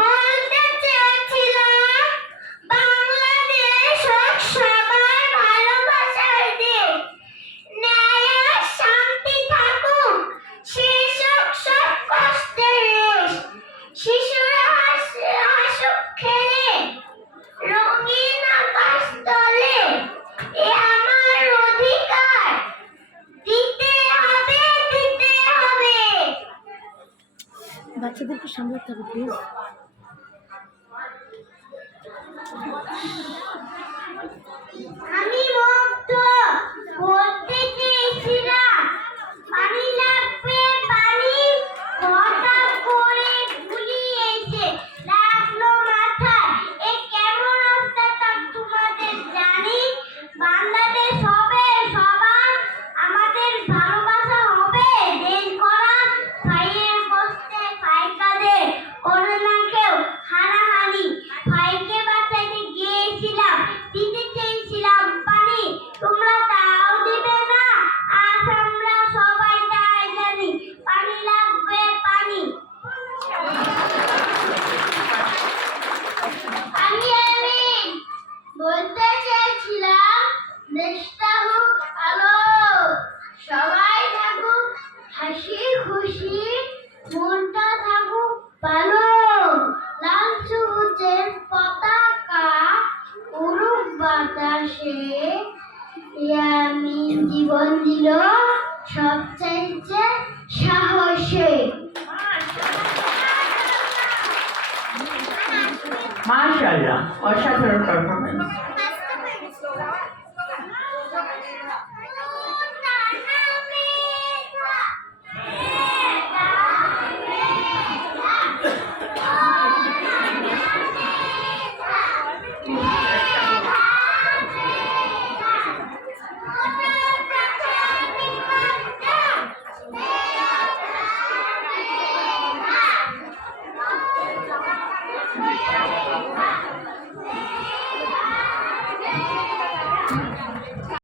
বলতে চেয়েছিলাম বাংলাদেশ হোক সবার ভালোবাসার দেশ, ন্যায় আর শান্তি থাকুক, শেষ হোক সব কষ্টের রেশ। শিশুরা হাসুক খেলে রঙিন আকাশ তলে, এ আমার অধিকার, দিতে হবে দিতে হবে। বাচ্চাদেরকে সামলাতে হবে প্লিজ। আমি মুগ্ধ, বলতে চেয়েছিলাম পানি লাগবে পানি, হঠাৎ করে গুলিয়ে এসে লাগলো মাথায়। এ কেমন অত্যাচার তোমাদের জানি? বাংলাদেশ হবে সবার, আমাদের ভালোবাসা হবে দেশ গড়া। ভাইয়ের কষ্টে ভাই কাঁদে, করে না কেউ হানাহানি। ভাইকে বাঁচাইতে গিয়েছিলাম, দিতে চেয়েছিলাম পানি, তোমরা তাও দিবে না। আজ আমরা সবাই তাই জানি, পানি লাগবে পানি। আমি বলতে চেয়েছিলাম দেশটা হোক আলো, সবাই থাকুক হাসি খুশি, মনটা থাকুক ভালো। লাল সবুজের পতাকা উড়ুক বাতাসে, আমি জীবন দিল সবচাইতে সাহসে। মাশাআল্লাহ, অসাধারণ পারফরমেন্স।